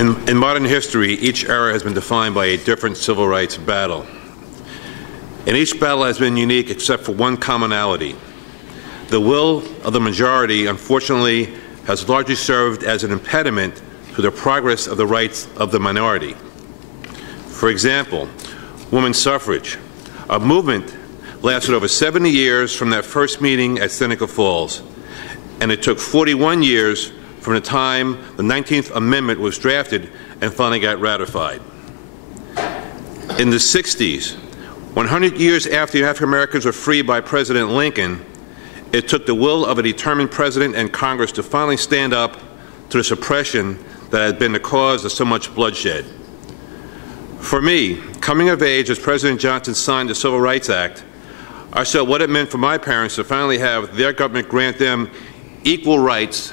In modern history, each era has been defined by a different civil rights battle. And each battle has been unique except for one commonality. The will of the majority, unfortunately, has largely served as an impediment to the progress of the rights of the minority. For example, women's suffrage, a movement lasted over 70 years from that first meeting at Seneca Falls, and it took 41 years from the time the 19th Amendment was drafted and finally got ratified. In the 60s, 100 years after the African Americans were freed by President Lincoln, it took the will of a determined president and Congress to finally stand up to the suppression that had been the cause of so much bloodshed. For me, coming of age as President Johnson signed the Civil Rights Act, I saw what it meant for my parents to finally have their government grant them equal rights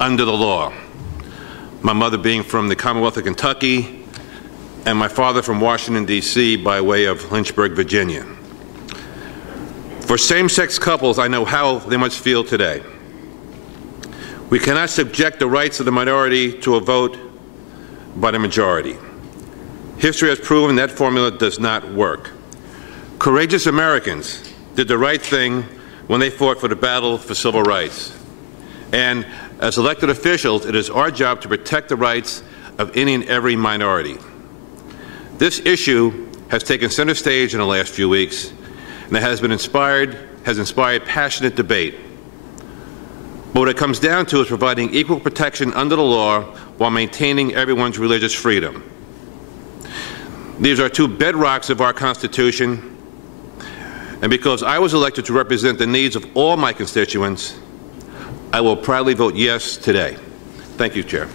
under the law. My mother being from the Commonwealth of Kentucky, and my father from Washington, D.C. by way of Lynchburg, Virginia. For same-sex couples, I know how they must feel today. We cannot subject the rights of the minority to a vote by the majority. History has proven that formula does not work. Courageous Americans did the right thing when they fought for the battle for civil rights. And as elected officials, it is our job to protect the rights of any and every minority. This issue has taken center stage in the last few weeks, and it has inspired passionate debate. But what it comes down to is providing equal protection under the law while maintaining everyone's religious freedom. These are two bedrocks of our Constitution, and because I was elected to represent the needs of all my constituents, I will proudly vote yes today. Thank you, Chair.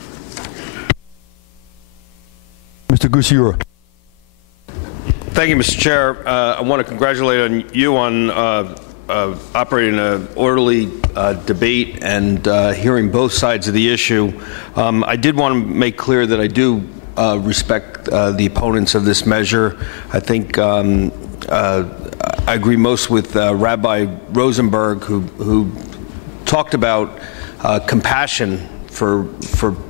Mr. Gusciore. Thank you, Mr. Chair. I want to congratulate you on operating an orderly debate and hearing both sides of the issue. I did want to make clear that I do respect the opponents of this measure. I think I agree most with Rabbi Rosenberg, who talked about compassion for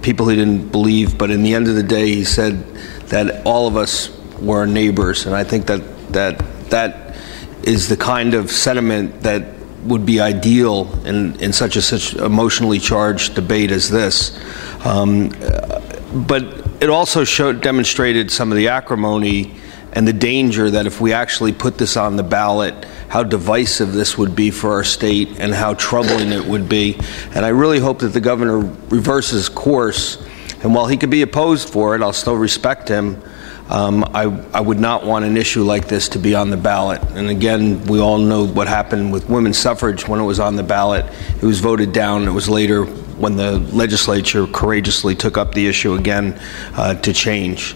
people he didn't believe, but in the end of the day, he said that all of us were neighbors, and I think that is the kind of sentiment that would be ideal in such emotionally charged debate as this. But it also demonstrated some of the acrimony and the danger that if we actually put this on the ballot, how divisive this would be for our state and how troubling it would be. And I really hope that the governor reverses course. And while he could be opposed for it, I'll still respect him. I would not want an issue like this to be on the ballot. And again, we all know what happened with women's suffrage when it was on the ballot. It was voted down. It was later when the legislature courageously took up the issue again to change.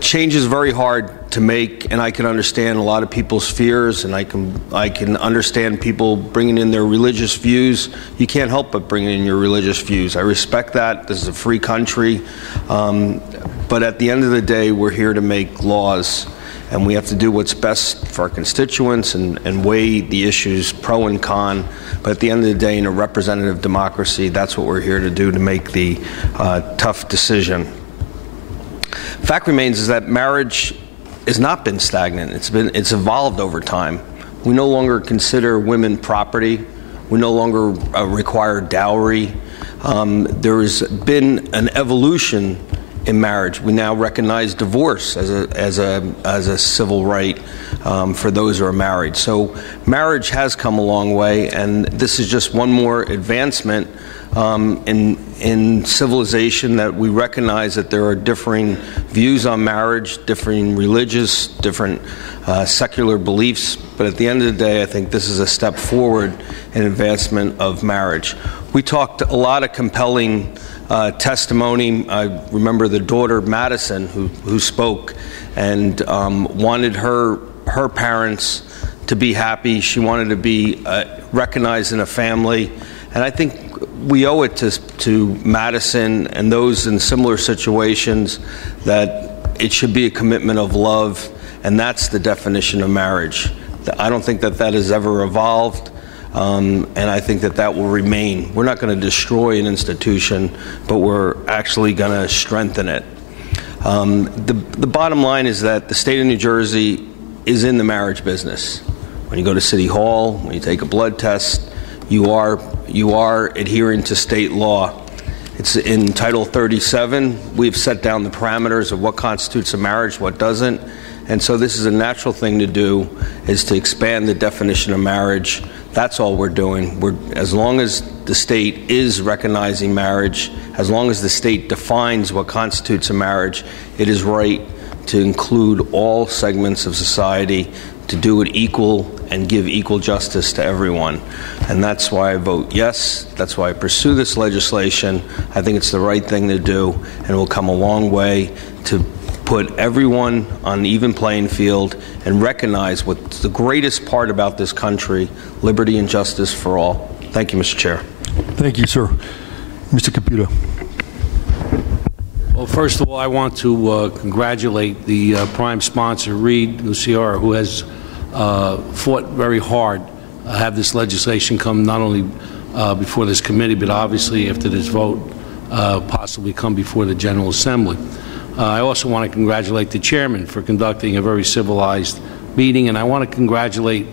Change is very hard to make, and I can understand a lot of people's fears, and I can understand people bringing in their religious views. You can't help but bring in your religious views. I respect that. This is a free country. But at the end of the day, we're here to make laws, and we have to do what's best for our constituents and weigh the issues pro and con. But at the end of the day, in a representative democracy, that's what we're here to do, to make the tough decision. Fact remains is that marriage has not been stagnant. It's evolved over time. We no longer consider women property. We no longer require dowry. There has been an evolution in marriage. We now recognize divorce as a civil right for those who are married. So marriage has come a long way, and this is just one more advancement in civilization, that we recognize that there are differing views on marriage, differing religious, different secular beliefs. But at the end of the day, I think this is a step forward in advancement of marriage. We talked a lot of compelling testimony. I remember the daughter, Madison, who spoke and wanted her parents to be happy. She wanted to be recognized in a family. And I think we owe it to Madison and those in similar situations that it should be a commitment of love, and that's the definition of marriage. I don't think that has ever evolved. and I think that will remain. We're not going to destroy an institution, but we're actually going to strengthen it. The bottom line is that the state of New Jersey is in the marriage business. When you go to City Hall, when you take a blood test, you are adhering to state law. It's in Title 37. We've set down the parameters of what constitutes a marriage, what doesn't. And so this is a natural thing to do, is to expand the definition of marriage. That's all we're doing. As long as the state is recognizing marriage, as long as the state defines what constitutes a marriage, it is right to include all segments of society, to do it equal and give equal justice to everyone. And that's why I vote yes. That's why I pursue this legislation. I think it's the right thing to do, and it will come a long way to put everyone on an even playing field and recognize what's the greatest part about this country: liberty and justice for all. Thank you, Mr. Chair. Thank you, sir. Mr. Caputo. Well, first of all, I want to congratulate the prime sponsor, Reed Luciara, who has fought very hard to have this legislation come not only before this committee, but obviously after this vote, possibly come before the General Assembly. I also want to congratulate the chairman for conducting a very civilized meeting, and I want to congratulate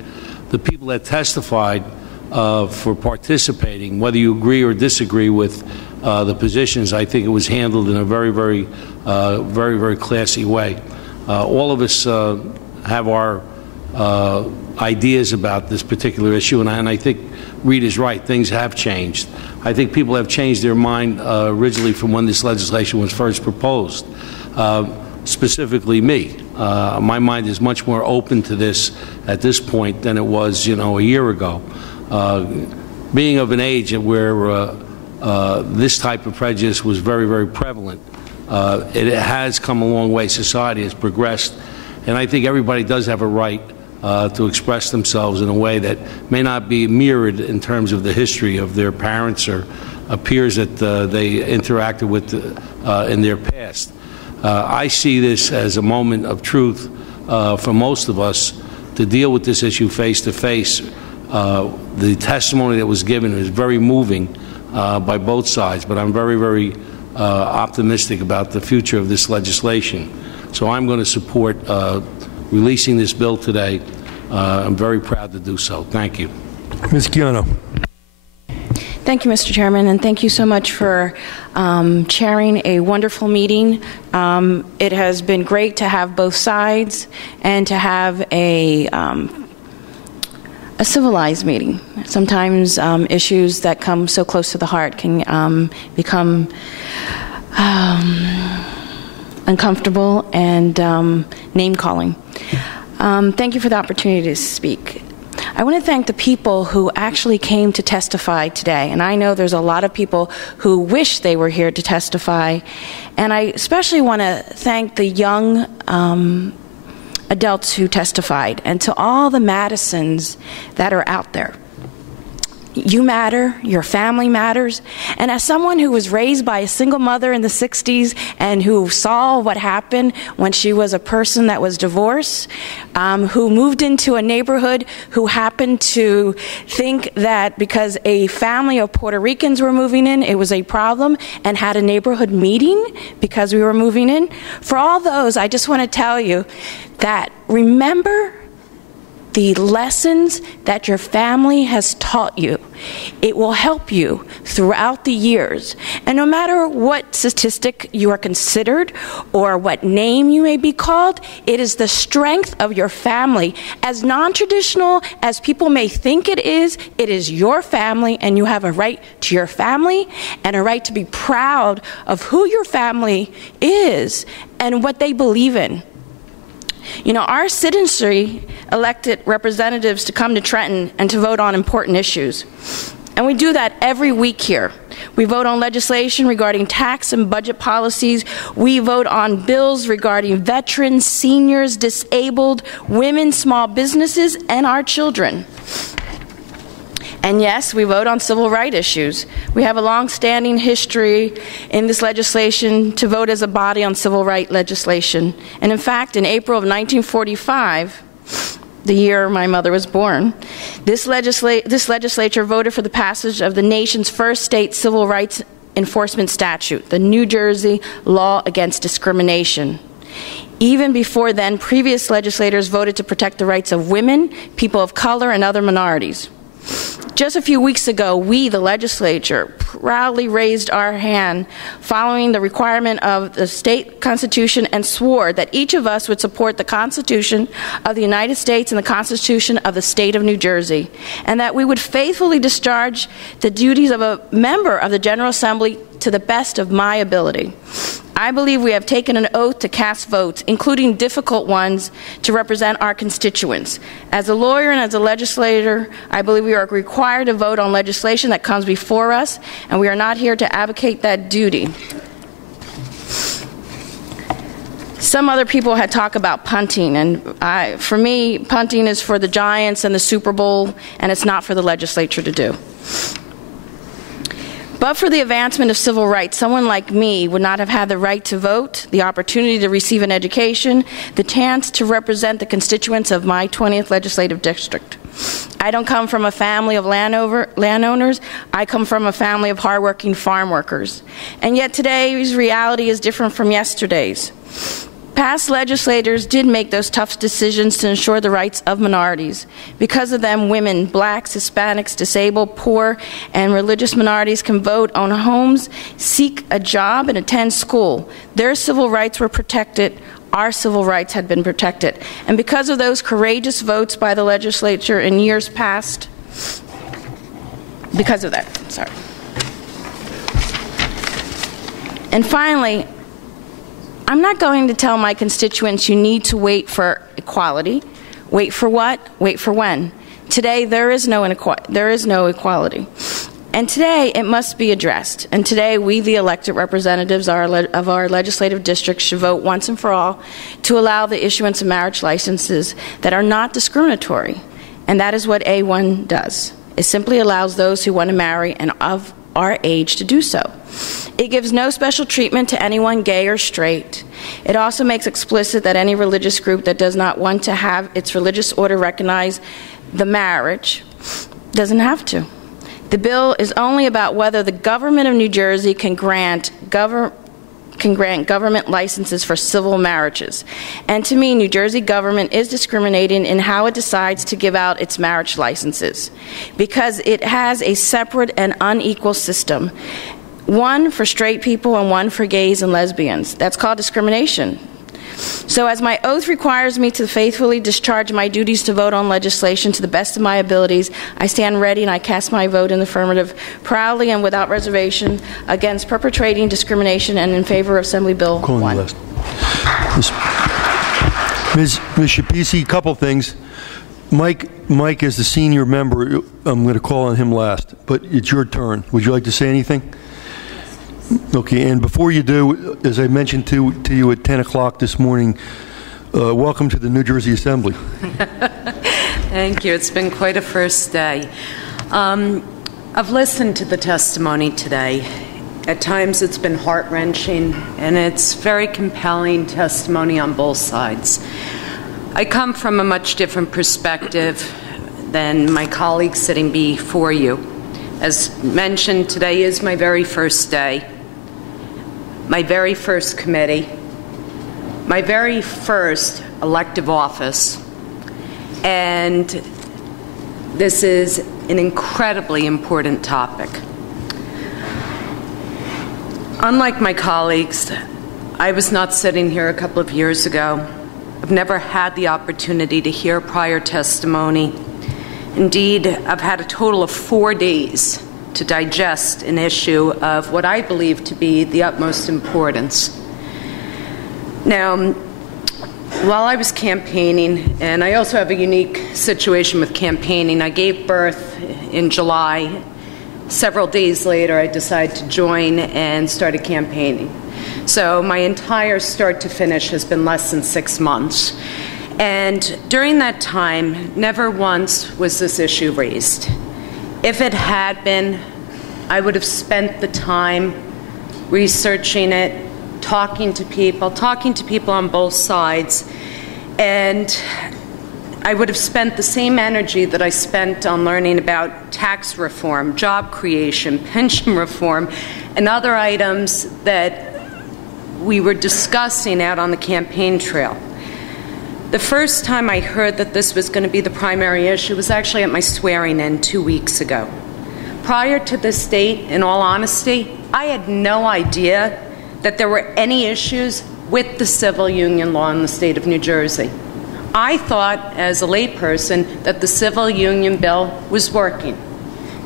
the people that testified for participating. Whether you agree or disagree with the positions, I think it was handled in a very, very classy way. All of us have our ideas about this particular issue, and I think Reed is right. Things have changed. I think people have changed their mind originally from when this legislation was first proposed. Specifically me. My mind is much more open to this at this point than it was, a year ago. Being of an age where this type of prejudice was very, very prevalent, it has come a long way. Society has progressed, and I think everybody does have a right to express themselves in a way that may not be mirrored in terms of the history of their parents or peers that they interacted with in their past. I see this as a moment of truth for most of us to deal with this issue face to face. The testimony that was given is very moving by both sides, but I'm very, very optimistic about the future of this legislation. So I'm going to support releasing this bill today. I'm very proud to do so. Thank you. Ms. Chiano. Thank you, Mr. Chairman, and thank you so much for chairing a wonderful meeting. It has been great to have both sides and to have a civilized meeting. Sometimes issues that come so close to the heart can become uncomfortable and name-calling. Thank you for the opportunity to speak. I want to thank the people who actually came to testify today. And I know there's a lot of people who wish they were here to testify. And I especially want to thank the young adults who testified, and to all the Madisons that are out there. You matter, your family matters, and as someone who was raised by a single mother in the 60s and who saw what happened when she was a person that was divorced, who moved into a neighborhood, who happened to think that because a family of Puerto Ricans were moving in, it was a problem, and had a neighborhood meeting because we were moving in. For all those, I just want to tell you that remember the lessons that your family has taught you. It will help you throughout the years. And no matter what statistic you are considered or what name you may be called, it is the strength of your family. As non-traditional as people may think it is your family, and you have a right to your family and a right to be proud of who your family is and what they believe in. You know, our citizenry elected representatives to come to Trenton and to vote on important issues. And we do that every week here. We vote on legislation regarding tax and budget policies. We vote on bills regarding veterans, seniors, disabled, women, small businesses, and our children. And yes, we vote on civil rights issues. We have a long-standing history in this legislation to vote as a body on civil rights legislation. And in fact, in April of 1945, the year my mother was born, this legislature voted for the passage of the nation's first state civil rights enforcement statute, the New Jersey Law Against Discrimination. Even before then, previous legislators voted to protect the rights of women, people of color, and other minorities. Just a few weeks ago, we, the legislature, proudly raised our hand following the requirement of the state constitution and swore that each of us would support the Constitution of the United States and the Constitution of the state of New Jersey, and that we would faithfully discharge the duties of a member of the General Assembly to the best of my ability. I believe we have taken an oath to cast votes, including difficult ones, to represent our constituents. As a lawyer and as a legislator, I believe we are required to vote on legislation that comes before us, and we are not here to advocate that duty. Some other people had talked about punting, and for me, punting is for the Giants and the Super Bowl, and it's not for the legislature to do. But for the advancement of civil rights, someone like me would not have had the right to vote, the opportunity to receive an education, the chance to represent the constituents of my 20th legislative district. I don't come from a family of landowners. I come from a family of hardworking farm workers. And yet today's reality is different from yesterday's. Past legislators did make those tough decisions to ensure the rights of minorities. Because of them, women, blacks, Hispanics, disabled, poor, and religious minorities can vote, own homes, seek a job, and attend school. Their civil rights were protected. Our civil rights had been protected. And because of those courageous votes by the legislature in years past, because of that, sorry. And finally, I'm not going to tell my constituents you need to wait for equality. Wait for what? Wait for when? Today, there is no equality. And today, it must be addressed. And today, we, the elected representatives of our legislative districts, should vote once and for all to allow the issuance of marriage licenses that are not discriminatory. And that is what A1 does. It simply allows those who want to marry and of our age to do so. It gives no special treatment to anyone gay or straight. It also makes explicit that any religious group that does not want to have its religious order recognize the marriage doesn't have to. The bill is only about whether the government of New Jersey can grant government licenses for civil marriages. And to me, New Jersey government is discriminating in how it decides to give out its marriage licenses, because it has a separate and unequal system. One for straight people and one for gays and lesbians. That's called discrimination. So as my oath requires me to faithfully discharge my duties to vote on legislation to the best of my abilities, I stand ready and I cast my vote in the affirmative, proudly and without reservation, against perpetrating discrimination and in favor of Assembly Bill 1. Ms. Shapisi, a couple things. Mike is the senior member. I'm going to call on him last, but it's your turn. Would you like to say anything? Okay, and before you do, as I mentioned to you at 10 o'clock this morning, welcome to the New Jersey Assembly. Thank you. It's been quite a first day. I've listened to the testimony today. At times it's been heart-wrenching, and it's very compelling testimony on both sides. I come from a much different perspective than my colleagues sitting before you. As mentioned, today is my very first day, my very first committee, my very first elective office, and this is an incredibly important topic. Unlike my colleagues, I was not sitting here a couple of years ago. I've never had the opportunity to hear prior testimony. Indeed, I've had a total of 4 days to digest an issue of what I believe to be the utmost importance. Now, while I was campaigning, and I also have a unique situation with campaigning, I gave birth in July. Several days later, I decided to join and started campaigning. So my entire start to finish has been less than 6 months. And during that time, never once was this issue raised. If it had been, I would have spent the time researching it, talking to people on both sides, and I would have spent the same energy that I spent on learning about tax reform, job creation, pension reform, and other items that we were discussing out on the campaign trail. The first time I heard that this was going to be the primary issue was actually at my swearing-in 2 weeks ago. Prior to this date, in all honesty, I had no idea that there were any issues with the civil union law in the state of New Jersey. I thought, as a layperson, that the civil union bill was working.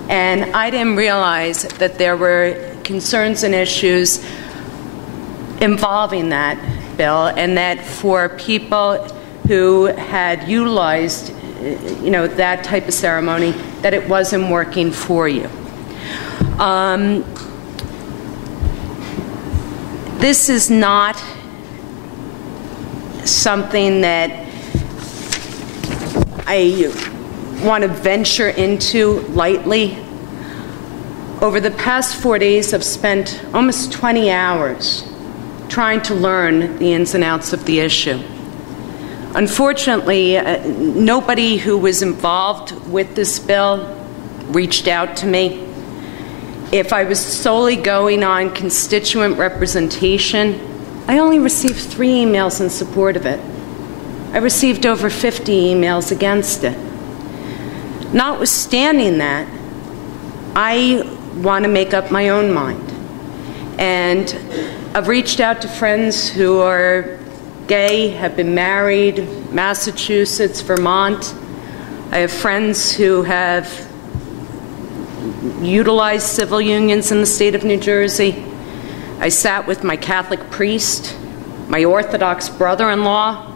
And I didn't realize that there were concerns and issues involving that bill, and that for people who had utilized, that type of ceremony, that it wasn't working for you. This is not something that I want to venture into lightly. Over the past 4 days, I've spent almost 20 hours trying to learn the ins and outs of the issue. Unfortunately, nobody who was involved with this bill reached out to me. If I was solely going on constituent representation, I only received 3 emails in support of it. I received over 50 emails against it. Notwithstanding that, I want to make up my own mind. And I've reached out to friends who are gay, have been married, Massachusetts, Vermont. I have friends who have utilized civil unions in the state of New Jersey. I sat with my Catholic priest, my Orthodox brother-in-law.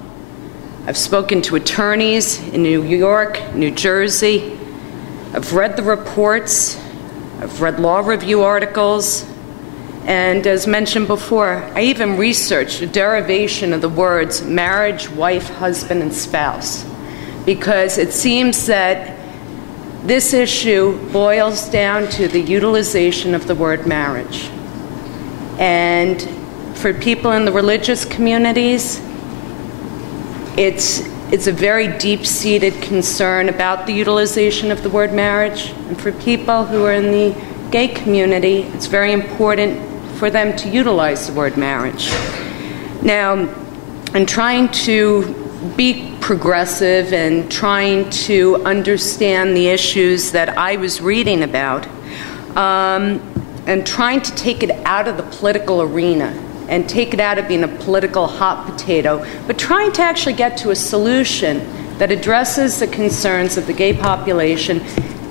I've spoken to attorneys in New York, New Jersey. I've read the reports. I've read law review articles. And as mentioned before, I even researched a derivation of the words marriage, wife, husband, and spouse, because it seems that this issue boils down to the utilization of the word marriage. And for people in the religious communities, it's a very deep-seated concern about the utilization of the word marriage. And for people who are in the gay community, it's very important for them to utilize the word marriage. Now, in trying to be progressive and trying to understand the issues that I was reading about, and trying to take it out of the political arena and take it out of being a political hot potato, but trying to actually get to a solution that addresses the concerns of the gay population,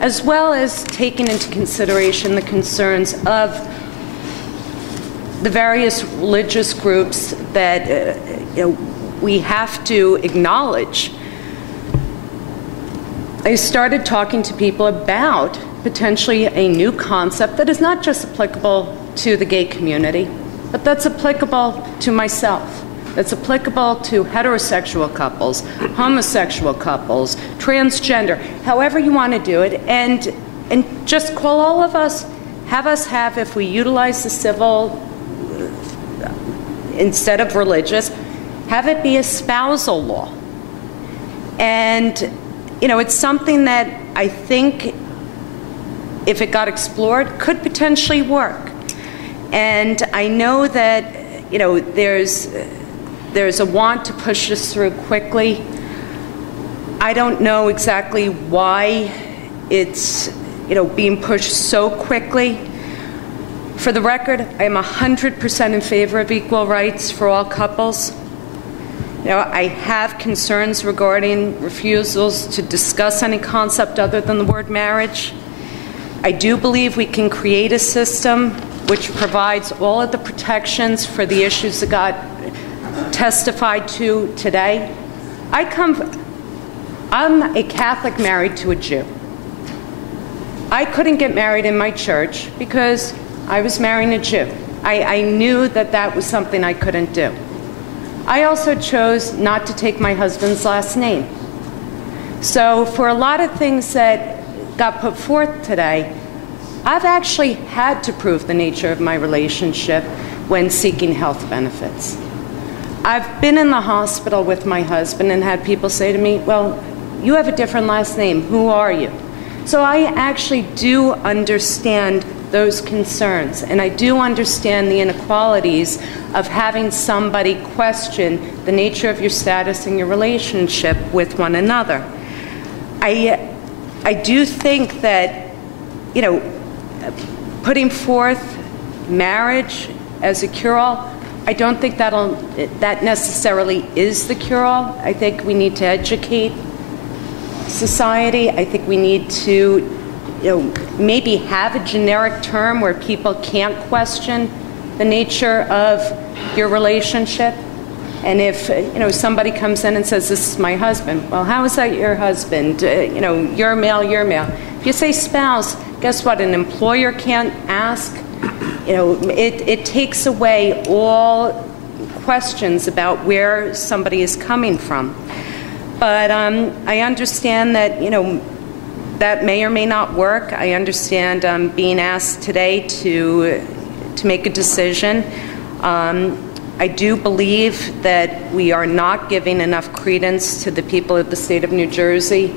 as well as taking into consideration the concerns of the various religious groups that we have to acknowledge. I started talking to people about potentially a new concept that is not just applicable to the gay community, but that's applicable to myself, that's applicable to heterosexual couples, homosexual couples, transgender, however you want to do it, and just call all of us, have, if we utilize the civil instead of religious, have it be a spousal law. And, it's something that I think, if it got explored, could potentially work. And I know that, there's a want to push this through quickly. I don't know exactly why it's, being pushed so quickly. For the record, I am 100% in favor of equal rights for all couples. I have concerns regarding refusals to discuss any concept other than the word marriage. I do believe we can create a system which provides all of the protections for the issues that got testified to today. I'm a Catholic married to a Jew. I couldn't get married in my church because I was marrying a Jew. I knew that was something I couldn't do. I also chose not to take my husband's last name. So for a lot of things that got put forth today, I've actually had to prove the nature of my relationship when seeking health benefits. I've been in the hospital with my husband and had people say to me, well, you have a different last name. Who are you? So I actually do understand those concerns, and I do understand the inequalities of having somebody question the nature of your status and your relationship with one another. I do think that, putting forth marriage as a cure-all, I don't think that necessarily is the cure-all. I think we need to educate society. I think we need to, maybe have a generic term where people can't question the nature of your relationship. And if, somebody comes in and says, this is my husband, well, how is that your husband? You're male, you're male. If you say spouse, guess what? An employer can't ask. It takes away all questions about where somebody is coming from. But I understand that, that may or may not work. I understand being asked today to make a decision. I do believe that we are not giving enough credence to the people of the state of New Jersey.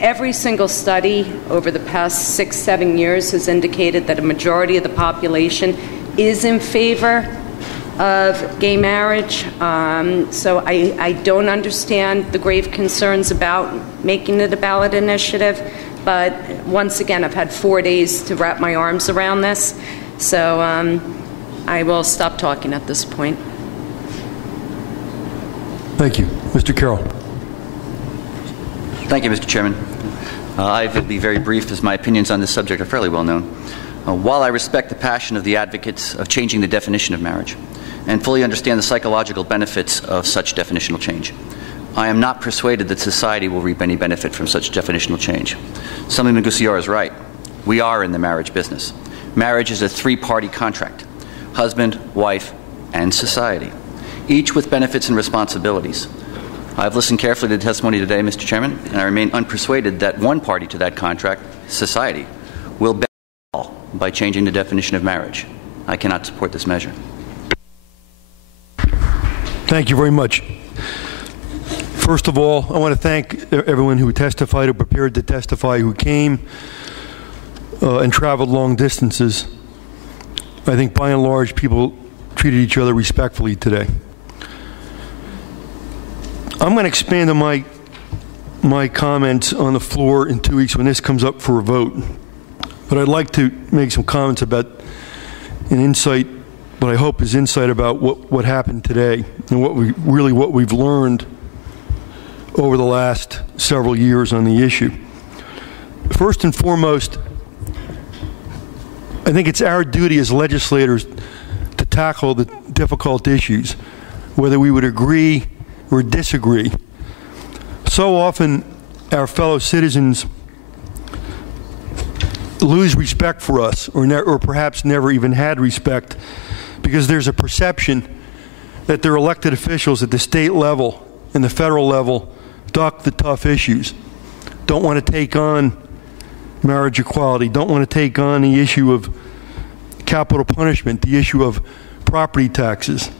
Every single study over the past 6-7 years has indicated that a majority of the population is in favor of gay marriage. So I don't understand the grave concerns about making it a ballot initiative. But once again, I've had 4 days to wrap my arms around this. So I will stop talking at this point. Thank you. Mr. Carroll. Thank you, Mr. Chairman. I will be very brief, as my opinions on this subject are fairly well known. While I respect the passion of the advocates of changing the definition of marriage and fully understand the psychological benefits of such definitional change, I am not persuaded that society will reap any benefit from such definitional change. Assemblyman Gusciora is right. We are in the marriage business. Marriage is a three-party contract: husband, wife, and society, each with benefits and responsibilities. I've listened carefully to the testimony today, Mr. Chairman, and I remain unpersuaded that one party to that contract, society, will benefit all by changing the definition of marriage. I cannot support this measure. Thank you very much. First of all, I want to thank everyone who testified, who prepared to testify, who came and traveled long distances. I think by and large people treated each other respectfully today. I'm going to expand on my comments on the floor in 2 weeks when this comes up for a vote. But I'd like to make some comments about an insight, what I hope is insight about what happened today and what we've learned over the last several years on the issue. First and foremost, I think it's our duty as legislators to tackle the difficult issues, whether we would agree or disagree. So often our fellow citizens lose respect for us, or perhaps never even had respect, because there's a perception that their elected officials at the state level and the federal level duck the tough issues, don't want to take on marriage equality, don't want to take on the issue of capital punishment, the issue of property taxes.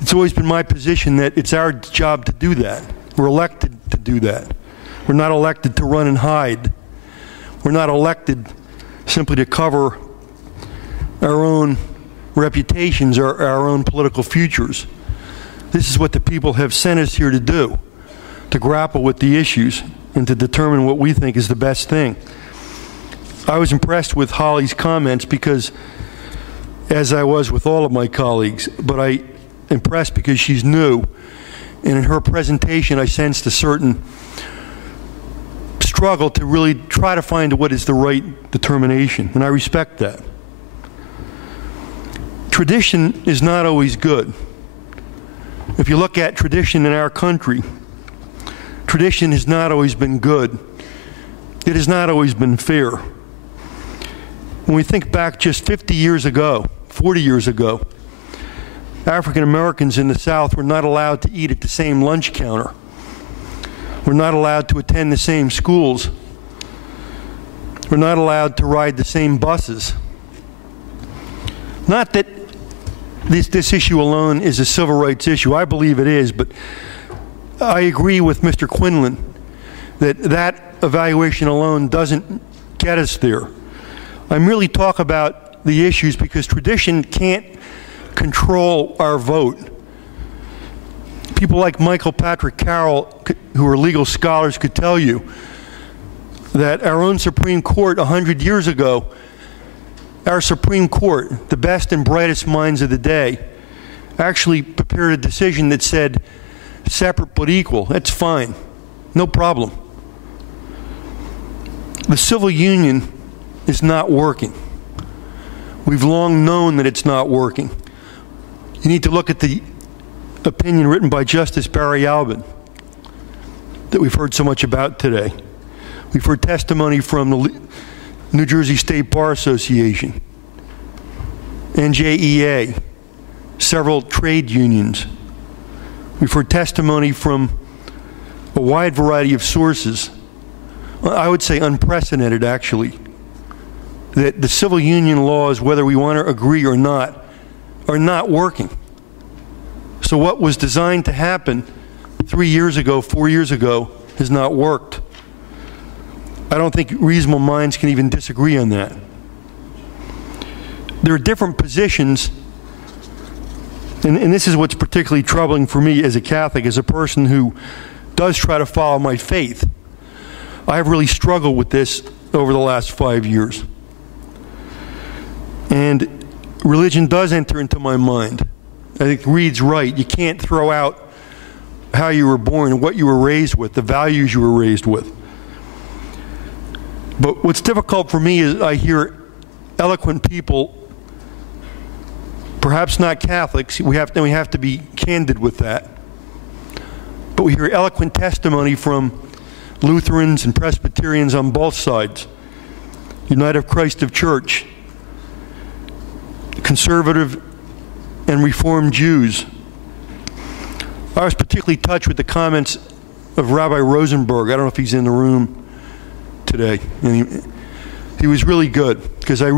It's always been my position that it's our job to do that. We're elected to do that. We're not elected to run and hide. We're not elected simply to cover our own reputations or our own political futures. This is what the people have sent us here to do, to grapple with the issues and to determine what we think is the best thing. I was impressed with Holly's comments because, as I was with all of my colleagues, but I impressed because she's new, and in her presentation I sensed a certain struggle to really try to find what is the right determination, and I respect that. Tradition is not always good. If you look at tradition in our country, tradition has not always been good. It has not always been fair. When we think back just 50 years ago, 40 years ago, African Americans in the South were not allowed to eat at the same lunch counter. We're not allowed to attend the same schools. We're not allowed to ride the same buses. Not that this issue alone is a civil rights issue. I believe it is, but I agree with Mr. Quinlan that evaluation alone doesn't get us there. I'm really talking about the issues because tradition can't control our vote. People like Michael Patrick Carroll, who are legal scholars, could tell you that our own Supreme Court 100 years ago, our Supreme Court, the best and brightest minds of the day, actually prepared a decision that said separate but equal. That's fine. No problem. The civil union is not working. We've long known that it's not working. You need to look at the opinion written by Justice Barry Albin that we've heard so much about today. We've heard testimony from the New Jersey State Bar Association, NJEA, several trade unions. We've heard testimony from a wide variety of sources, I would say unprecedented actually, that the civil union laws, whether we want to agree or not, are not working. So what was designed to happen 3 years ago, 4 years ago, has not worked. I don't think reasonable minds can even disagree on that. There are different positions, and this is what's particularly troubling for me as a Catholic, as a person who does try to follow my faith. I have really struggled with this over the last 5 years. And religion does enter into my mind. I think Reed's right. You can't throw out how you were born and what you were raised with, the values you were raised with. But what's difficult for me is I hear eloquent people, perhaps not Catholics, we have to be candid with that. But we hear eloquent testimony from Lutherans and Presbyterians on both sides, United of Christ of Church, conservative and Reformed Jews. I was particularly touched with the comments of Rabbi Rosenberg. I don't know if he's in the room today. And he was really good, because I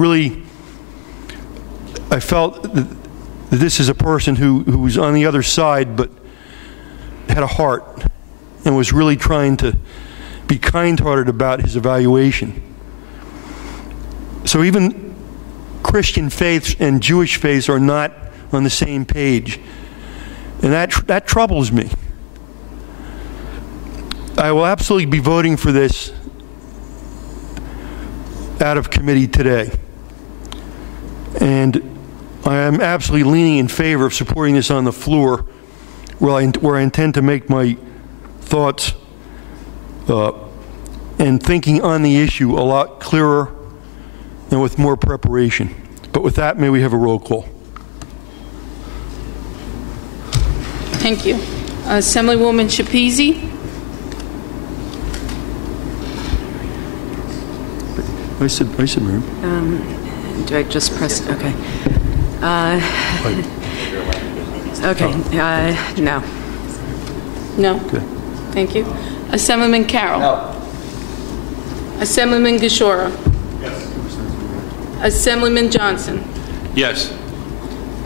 felt that this is a person who was on the other side but had a heart and was really trying to be kind-hearted about his evaluation. So even Christian faiths and Jewish faiths are not on the same page, and that troubles me. I will absolutely be voting for this out of committee today, and I am absolutely leaning in favor of supporting this on the floor, where I intend to make my thoughts and thinking on the issue a lot clearer and with more preparation. But with that, may we have a roll call? Thank you. Assemblywoman Shapezi. I said, ma'am. Do I just press? Okay. Okay. No. No. Okay. Thank you. Assemblyman Carroll. No. Assemblyman Gishora. Yes. Assemblyman Johnson. Yes.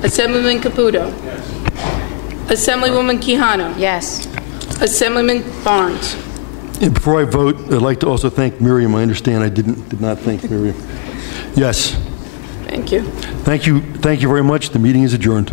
Assemblyman Caputo. Yes. Assemblywoman Quijano. Yes. Assemblyman Barnes. And before I vote, I'd like to also thank Miriam. I understand I did not thank Miriam. Yes. Thank you. Thank you very much. The meeting is adjourned.